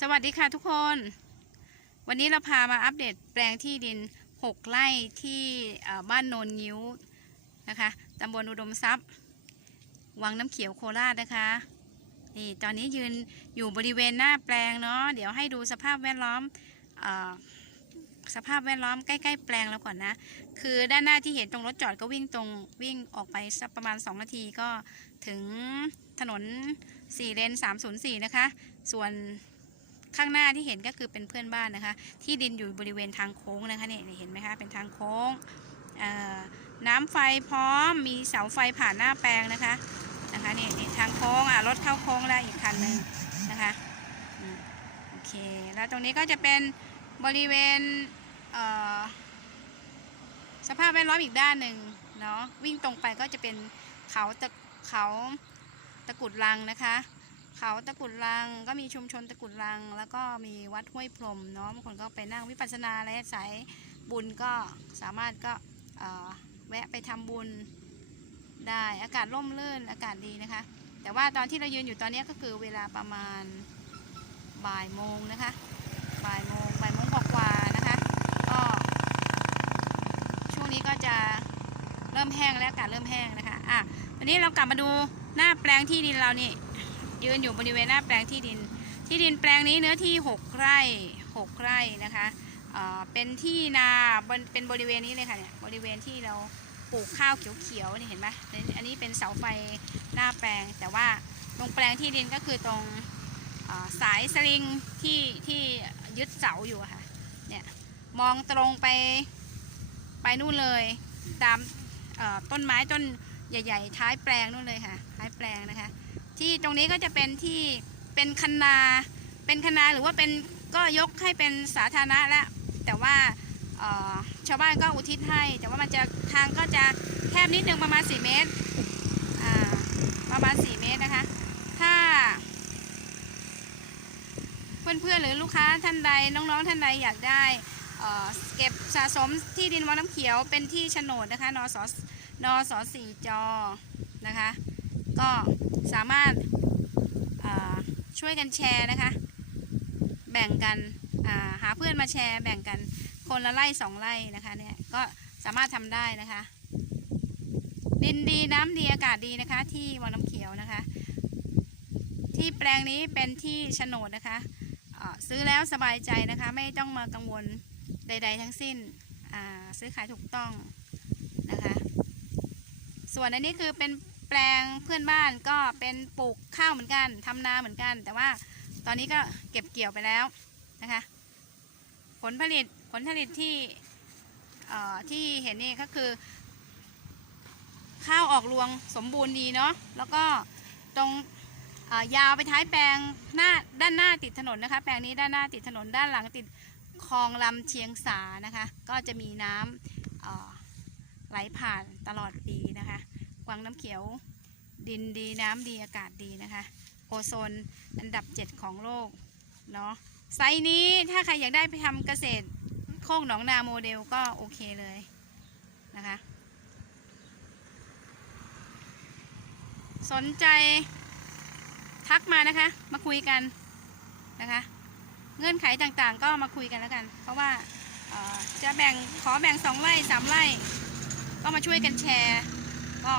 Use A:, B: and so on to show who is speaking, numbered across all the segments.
A: สวัสดีค่ะทุกคน วันนี้เราพามาอัปเดตแปลงที่ดิน 6 ไร่ที่บ้านโนนงิ้วนะคะตำบลอุดมทรัพย์ วังน้ำเขียวโคราชนะคะ นี่ตอนนี้ยืนอยู่บริเวณหน้าแปลงเนาะ เดี๋ยวให้ดูสภาพแวดล้อมอสภาพแวดล้อมใกล้ๆแปลงเราก่อนนะ คือด้านหน้าที่เห็นตรงรถจอดก็วิ่งตรงวิ่งออกไปสักประมาณ 2 นาทีก็ถึงถนน 4 เลน 304 นะคะ ส่วน ข้างหน้าที่เห็นก็คือเป็นเพื่อนบ้านนะคะ ที่ดินอยู่บริเวณทางโค้งนะคะเนี่ยเห็นไหมคะเป็นทางโค้งน้ำไฟพร้อมมีเสาไฟผ่านหน้าแปลงนะคะนะคะเนี่ยเนี่ทางโค้งอะรถเข้าโค้งแล้วอีกคันหนึ่งนะคะโอเคแล้วตรงนี้ก็จะเป็นบริเวณเสภาพแวดล้อมอีกด้านหนึ่งเนาะวิ่งตรงไปก็จะเป็นเขาตะเขาตะกุดลังนะคะ เขาตะกุดลังก็มีชุมชนตะกุดลัง แล้วก็มีวัดห้วยพรมเนาะบางคนก็ไปนั่งวิปัสสนาและสายบุญก็สามารถก็แวะไปทำบุญได้อากาศร่มรื่นอากาศดีนะคะ แต่ว่าตอนที่เรายืนอยู่ตอนนี้ก็คือเวลาประมาณบ่ายโมงนะคะบ่ายโมงบ่ายโมงกว่านะคะก็ช่วงนี้ก็จะเริ่มแห้งแล้วอากาศเริ่มแห้งนะคะอะตอนนี้เรากลับมาดูหน้าแปลงที่ดินเรานี่ ยืนอยู่บริเวณหน้าแปลงที่ดิน ที่ดินแปลงนี้เนื้อที่ 6 ไร่ 6 ไร่นะคะเเป็นที่นาเป็นบริเวณนี้เลยค่ะเนี่ยบริเวณที่เราปลูกข้าวเขียวๆนี่เห็นไหมอันนี้เป็นเสาไฟหน้าแปลง แต่ว่าตรงแปลงที่ดินก็คือตรงสายสลิงที่ที่ยึดเสาอยู่ค่ะเนี่ยมองตรงไปไปนู่นเลยตามต้นไม้ต้นใหญ่ ๆ ท้ายแปลงนู่นเลยค่ะท้ายแปลงนะคะ ที่ตรงนี้ก็จะเป็นที่เป็นคันนา เป็นคันนาหรือว่าเป็นก็ยกให้เป็นสาธารณะแล้วแต่ว่าชาวบ้านก็อุทิศให้ แต่ว่ามันจะทางก็จะแคบนิดนึงประมาณ 4 เมตรประมาณ 4 เมตรนะคะ ถ้า เพื่อนๆหรือลูกค้าท่านใดน้องๆท่านใดอยากได้เก็บสะสมที่ดินวังน้ำเขียวเป็นที่โฉนดนะคะนสนสสี่จอนะคะ ก็สามารถาช่วยกันแชร์นะคะ แบ่งกันาหาเพื่อนมาแชร์ แบ่งกันคนละไร่สองไร่นะคะเนี่ยก็สามารถทำได้นะคะ ดินดีน้ำดีอากาศดีนะคะ ที่วังน้ำเขียวนะคะ ที่แปลงนี้เป็นที่โฉนดนะคะซื้อแล้วสบายใจนะคะ ไม่ต้องมากังวลใด ๆ ทั้งสิ้นซื้อขายถูกต้องนะคะ ส่วนอันนี้คือเป็น แปลงเพื่อนบ้านก็เป็นปลูกข้าวเหมือนกันทำนาเหมือนกัน แต่ว่าตอนนี้ก็เก็บเกี่ยวไปแล้วนะคะ ผลผลิตผลผลิตที่ที่เห็นนี่ก็คือ ข้าวออกรวงสมบูรณ์ดีเนาะแล้วก็ตรงยาวไปท้ายแปลงหน้าด้านหน้าติดถนนนะคะ แปลงนี้ด้านหน้าติดถนนด้านหลังติดคลองลำเชียงสานะคะ ก็จะมีน้ำไหลผ่านตลอดปีนะคะ กวางน้ำเขียว ดินดีน้ำดีอากาศดีนะคะ โอโซนอันดับ 7 ของโลกเนาะไซส์นี้ถ้าใครอยากได้ไปทำเกษตรโคกหนองนาโมเดลก็โอเคเลยนะคะ สนใจทักมานะคะ มาคุยกันนะคะ เงื่อนไขต่างๆ ก็มาคุยกันแล้วกัน เพราะว่าจะแบ่งขอแบ่งสองไร่สามไร่ ก็มาช่วยกันแชร์ ก็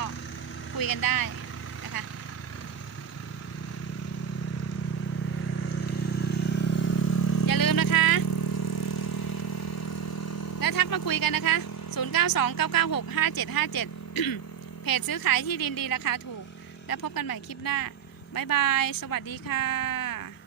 A: คุยกันได้นะคะอย่าลืมนะคะ และทักมาคุยกันนะคะ 0929965757 เพจซื้อขายที่ดินดีราคาถูก แล้วพบกันใหม่คลิปหน้า บ๊ายบาย สวัสดีค่ะ